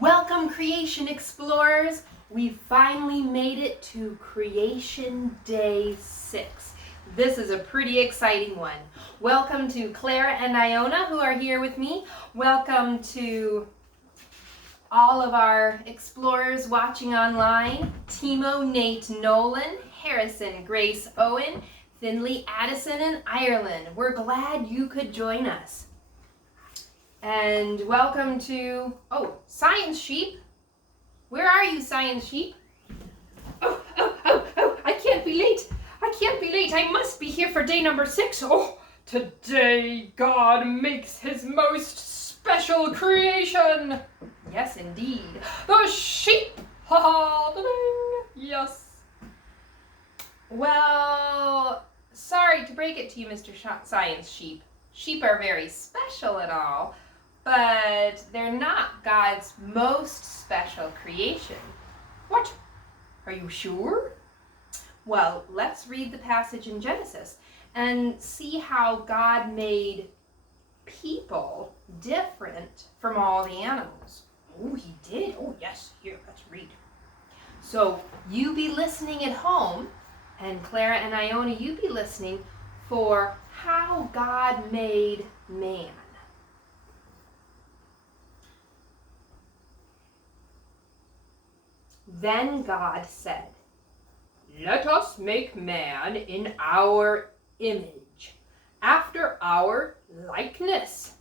Welcome, Creation Explorers! We finally made it to Creation Day 6. This is a pretty exciting one. Welcome to Clara and Iona, who are here with me. Welcome to all of our explorers watching online. Timo, Nate, Nolan, Harrison, Grace, Owen, Finley, Addison, and Ireland. We're glad you could join us. And welcome to, Science Sheep. Where are you, Science Sheep? Oh, I can't be late. I must be here for day number 6. Oh, today God makes his most special creation. Yes, indeed. The sheep. Ha ha, yes. Well, sorry to break it to you, Mr. Science Sheep. Sheep are very special and all, but they're not God's most special creation. What? Are you sure? Well, let's read the passage in Genesis and see how God made people different from all the animals. Oh, he did? Oh, yes. Here, let's read. So, you be listening at home, and Clara and Iona, you be listening for how God made man. Then God said, "Let us make man in our image, after our likeness,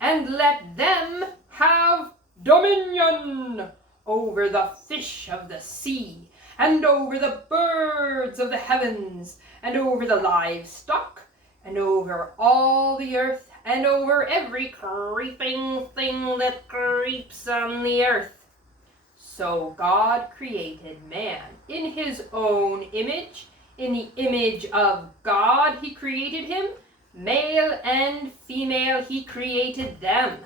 and let them have dominion over the fish of the sea, and over the birds of the heavens, and over the livestock, and over all the earth, and over every creeping thing that creeps on the earth." So God created man in his own image. In the image of God he created him. Male and female he created them.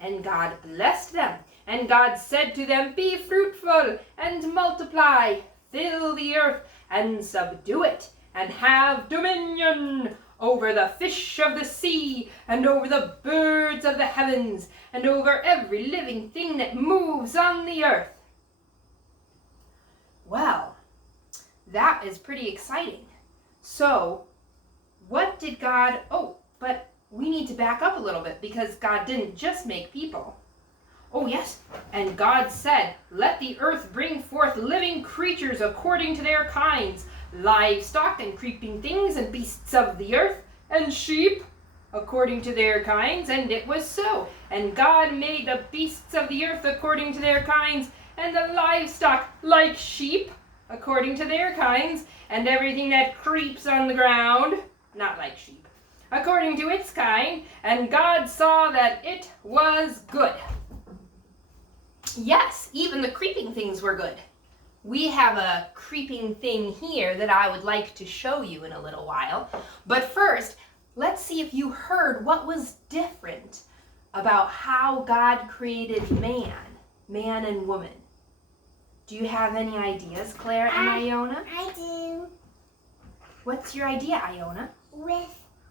And God blessed them. And God said to them, "Be fruitful and multiply, fill the earth and subdue it, and have dominion over the fish of the sea, and over the birds of the heavens, and over every living thing that moves on the earth." Well, that is pretty exciting. So, what did God... but we need to back up a little bit, because God didn't just make people. Oh, yes, and God said, "Let the earth bring forth living creatures according to their kinds, livestock and creeping things and beasts of the earth, and sheep according to their kinds." And it was so. And God made the beasts of the earth according to their kinds, and the livestock like sheep according to their kinds, and everything that creeps on the ground, not like sheep, according to its kind. And God saw that it was good. Yes, even the creeping things were good. We have a creeping thing here that I would like to show you in a little while. But first, let's see if you heard what was different about how God created man and woman. Do you have any ideas, Claire and Iona? I do. What's your idea, Iona? With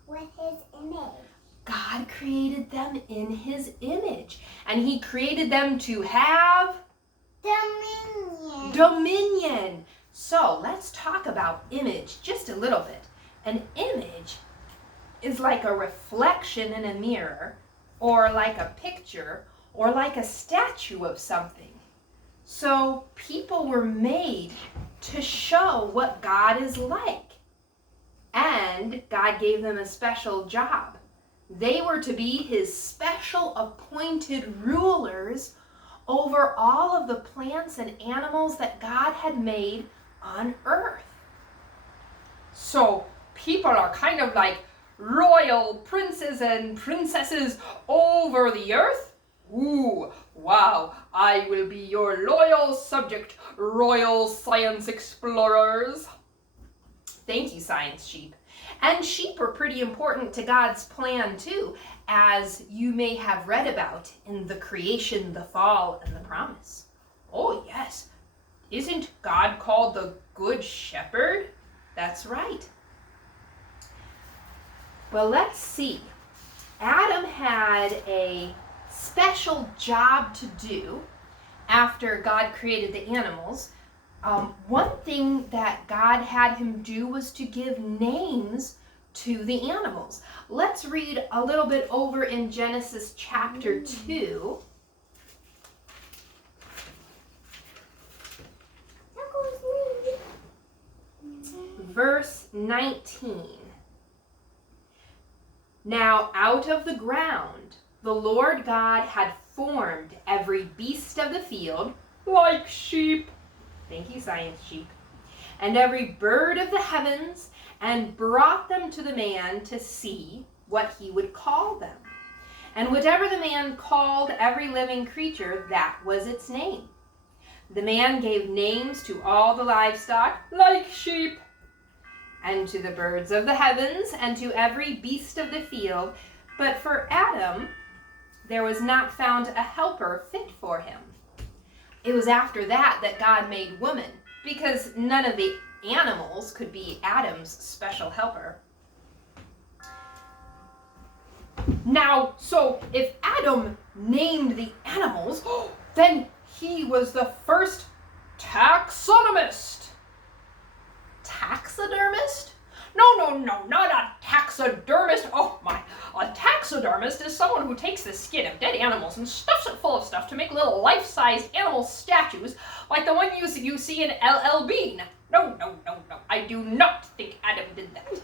his image. God created them in his image, and he created them to have dominion. So let's talk about image just a little bit. An image is like a reflection in a mirror, or like a picture, or like a statue of something. So people were made to show what God is like. And God gave them a special job. They were to be his special appointed rulers over all of the plants and animals that God had made on earth. So people are kind of like royal princes and princesses over the earth. Ooh, wow, I will be your loyal subject, royal science explorers. Thank you, Science Sheep. And sheep are pretty important to God's plan too, as you may have read about in the creation, the fall, and the promise. Oh yes, isn't God called the Good Shepherd? That's right. Well, let's see. Adam had a special job to do after God created the animals, one thing that God had him do was to give names to the animals. Let's read a little bit over in Genesis chapter 2. Verse 19. Now out of the ground the Lord God had formed every beast of the field, like sheep. Thank you, science sheep. And every bird of the heavens, and brought them to the man to see what he would call them. And whatever the man called every living creature, that was its name. The man gave names to all the livestock, like sheep, and to the birds of the heavens, and to every beast of the field. But for Adam, there was not found a helper fit for him. It was after that that God made woman, because none of the animals could be Adam's special helper. Now, so if Adam named the animals, then he was the first taxonomist. Taxidermist? No, not a taxidermist. Oh my, a taxidermist is someone who takes the skin of dead animals and stuffs it full of stuff to make little life-size animal statues like the one you see in L.L. Bean. No, I do not think Adam did that.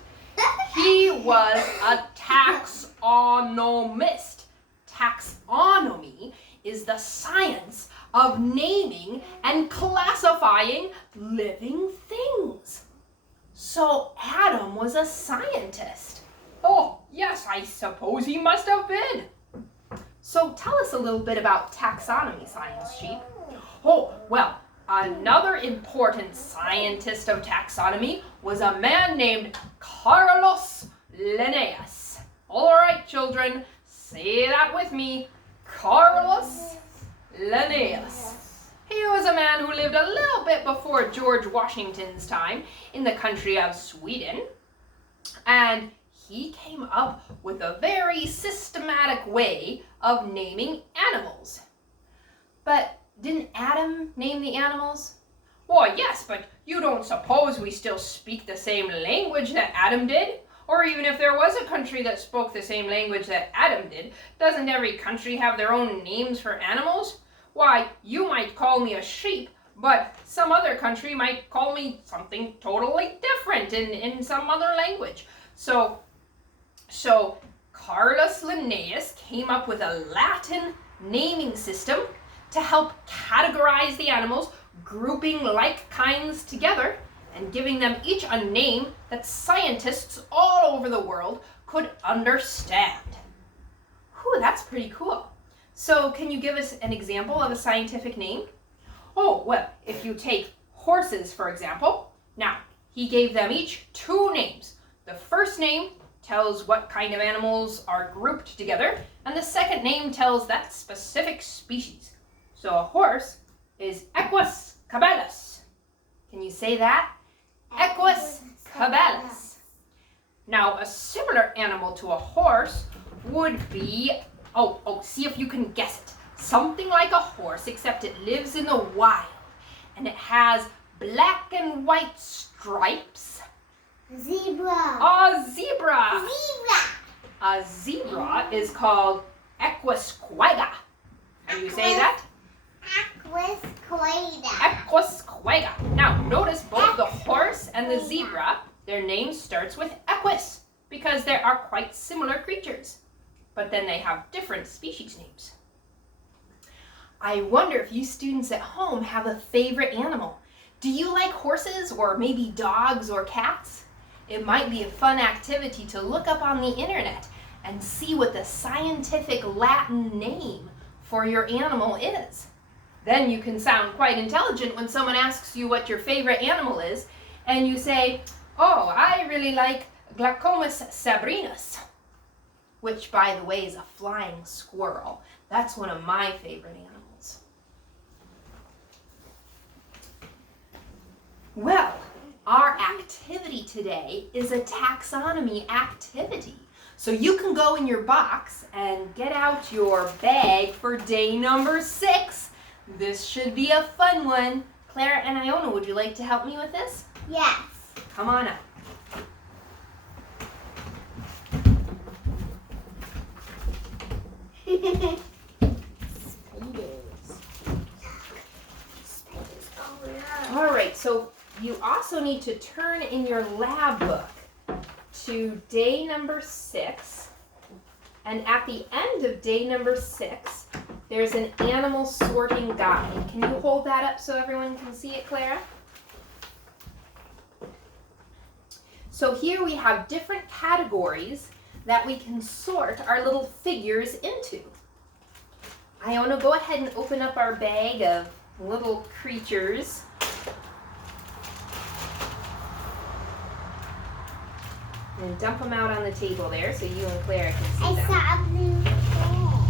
He was a taxonomist. Taxonomy is the science of naming and classifying living things. So Adam was a scientist. Oh, yes, I suppose he must have been. So tell us a little bit about taxonomy, science sheep. Oh, well, another important scientist of taxonomy was a man named Carlos Linnaeus. All right, children, say that with me. Carlos Linnaeus. He was a man who lived a little bit before George Washington's time in the country of Sweden. And he came up with a very systematic way of naming animals. But didn't Adam name the animals? Well, yes, but you don't suppose we still speak the same language that Adam did? Or even if there was a country that spoke the same language that Adam did, doesn't every country have their own names for animals? Why, you might call me a sheep, but some other country might call me something totally different in some other language. So Carlos Linnaeus came up with a Latin naming system to help categorize the animals, grouping like kinds together and giving them each a name that scientists all over the world could understand. Whew, that's pretty cool. So can you give us an example of a scientific name? Oh, well, if you take horses, for example. Now, he gave them each two names. The first name tells what kind of animals are grouped together, and the second name tells that specific species. So a horse is Equus caballus. Can you say that? Equus caballus. Now, a similar animal to a horse would be, see if you can guess it. Something like a horse, except it lives in the wild, and it has black and white stripes. Zebra. A zebra. Zebra. A zebra is called Equus quagga. Can you say that? Equus quagga. Equus quagga. Now, notice both the horse and the zebra, their name starts with equus because they are quite similar creatures, but then they have different species names. I wonder if you students at home have a favorite animal. Do you like horses or maybe dogs or cats? It might be a fun activity to look up on the internet and see what the scientific Latin name for your animal is. Then you can sound quite intelligent when someone asks you what your favorite animal is, and you say, oh, I really like Glaucomus sabrinus, which, by the way, is a flying squirrel. That's one of my favorite animals. Well, our activity today is a taxonomy activity. So you can go in your box and get out your bag for day number 6. This should be a fun one. Clara and Iona, would you like to help me with this? Yes. Come on up. All right, so you also need to turn in your lab book to day number 6. And at the end of day number 6, there's an animal sorting guide. Can you hold that up so everyone can see it, Clara? So here we have different categories that we can sort our little figures into. Iona, go ahead and open up our bag of little creatures. And dump them out on the table there so you and Clara can see them. I saw a blue ball.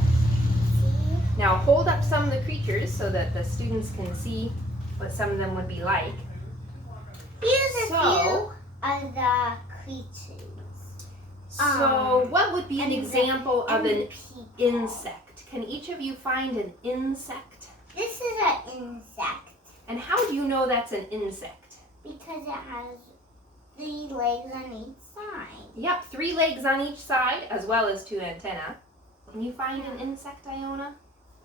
See? Now hold up some of the creatures so that the students can see what some of them would be like. Here's a few of the creatures. So what would be an example of an people. insect? Can each of you find an insect? This is an insect And how do you know that's an insect? because it has 3 legs on each side. Yep, 3 legs on each side as well as 2 antennae. Can you find an insect, Iona?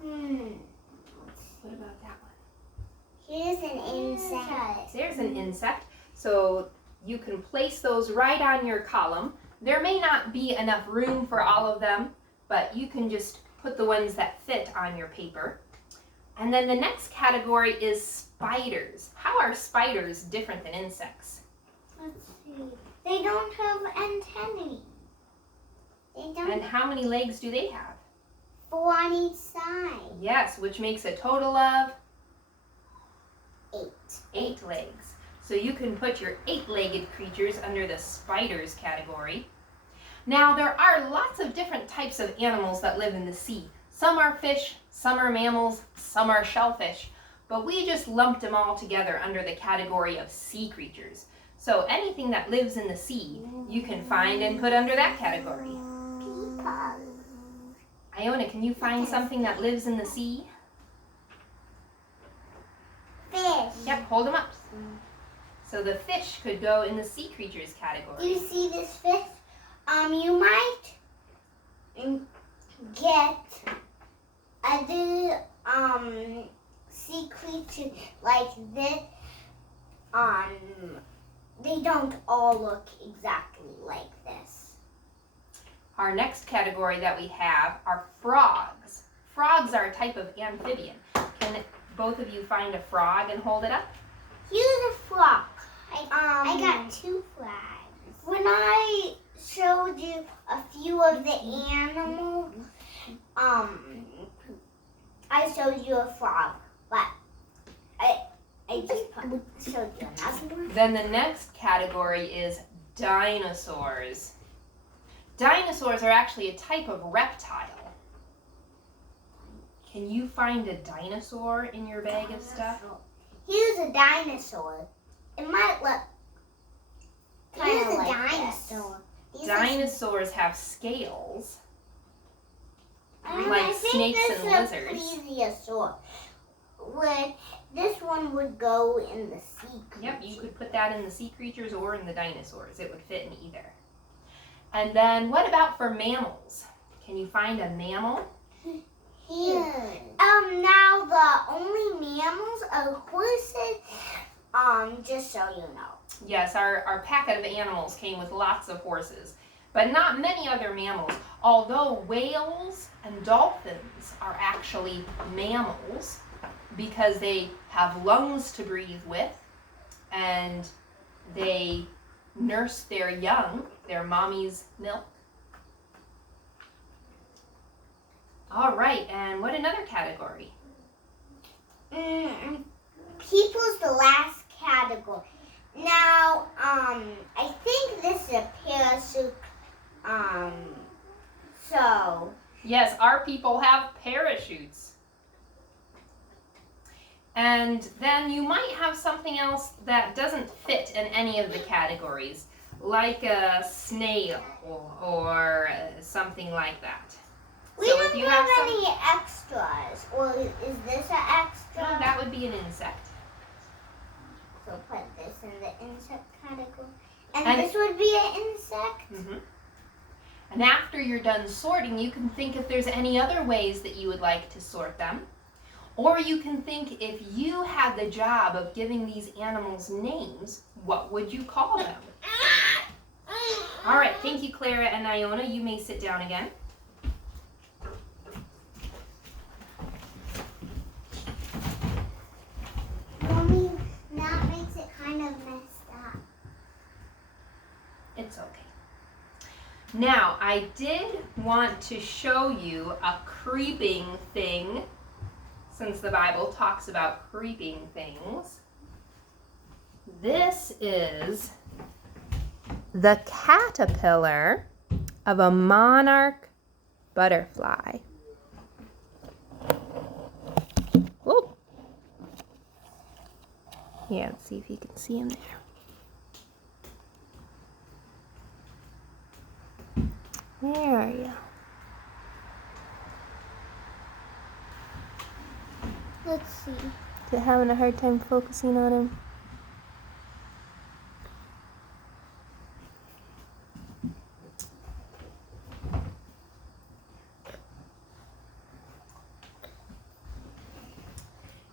What about that one? Here's an insect. There's an insect. So you can place those right on your column. There may not be enough room for all of them, but you can just put the ones that fit on your paper. And then the next category is spiders. How are spiders different than insects? Let's see. They don't have antennae. They don't. And how many legs do they have? 4 on each side. Yes, which makes a total of 8. 8 legs. So you can put your 8-legged creatures under the spiders category. Now there are lots of different types of animals that live in the sea. Some are fish, some are mammals, some are shellfish, but we just lumped them all together under the category of sea creatures. So anything that lives in the sea, you can find and put under that category. People. Iona, can you find something that lives in the sea? Fish. Yep, hold them up. So the fish could go in the sea creatures Do category. you see this fish? You might get other sea creatures like this. They don't all look exactly like this. Our next category that we have are frogs. Frogs are a type of amphibian. Can both of you find a frog and hold it up? Here's a frog. I got 2 frogs. When I showed you a few of the animals, I showed you a frog, but I just showed you another one. Then the next category is dinosaurs. Dinosaurs are actually a type of reptile. Can you find a dinosaur in your bag of stuff? Here's a dinosaur. It might look kind of like dinosaur. Dinosaurs have scales. I like think snakes this and is lizards. a plesiosaur. This one would go in the sea creatures. Yep, you could put that in the sea creatures or in the dinosaurs. It would fit in either. And then what about for mammals? Can you find a mammal? Here. Now the only mammals are horses. Just so you know. Yes, our packet of animals came with lots of horses, but not many other mammals. Although whales and dolphins are actually mammals because they have lungs to breathe with and they nurse their young, their mommy's milk. All right, and what another category? People's the last category. Now, I think this is a parachute. So. Yes, our people have parachutes. And then you might have something else that doesn't fit in any of the categories, like a snail or something like that. We So don't if you have have any extras. Or is this an extra? be an insect. So put this in the insect category. And this would be an insect? Mm-hmm. And after you're done sorting, you can think if there's any other ways that you would like to sort them. Or you can think if you had the job of giving these animals names, what would you call them? All right, thank you, Clara and Iona. You may sit down again. Mommy, that makes it kind of messed up. It's okay. Now, I did want to show you a creeping thing, since the Bible talks about creeping things. This is the caterpillar of a monarch butterfly. Whoa. Yeah, let's see if you can see him there. Where are you? Let's see. Is it having a hard time focusing on him?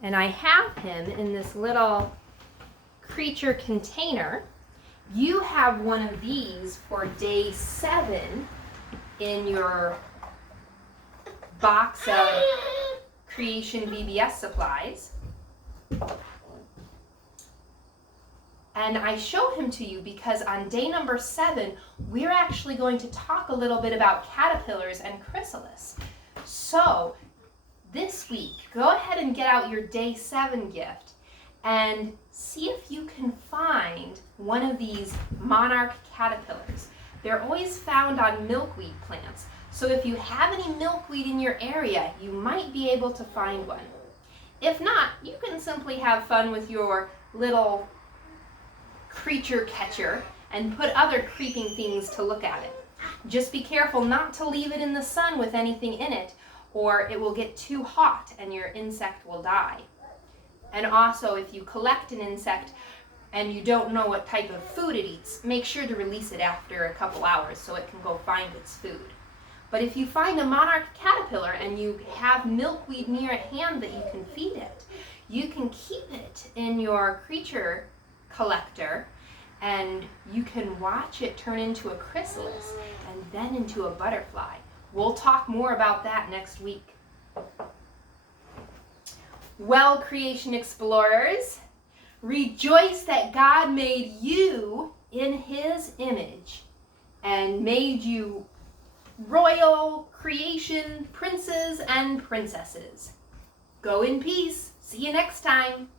And I have him in this little creature container. You have one of these for day 7 in your box of Creation VBS supplies. And I show him to you because on day number 7, we're actually going to talk a little bit about caterpillars and chrysalis. So this week, go ahead and get out your day 7 gift and see if you can find one of these monarch caterpillars. They're always found on milkweed plants. So if you have any milkweed in your area, you might be able to find one. If not, you can simply have fun with your little creature catcher and put other creeping things to look at it. Just be careful not to leave it in the sun with anything in it, or it will get too hot and your insect will die. And also, if you collect an insect and you don't know what type of food it eats, make sure to release it after a couple hours so it can go find its food. But if you find a monarch caterpillar and you have milkweed near at hand that you can feed it, you can keep it in your creature collector and you can watch it turn into a chrysalis and then into a butterfly. We'll talk more about that next week. Well, creation explorers, rejoice that God made you in His image and made you royal creation princes and princesses. Go in peace. See you next time.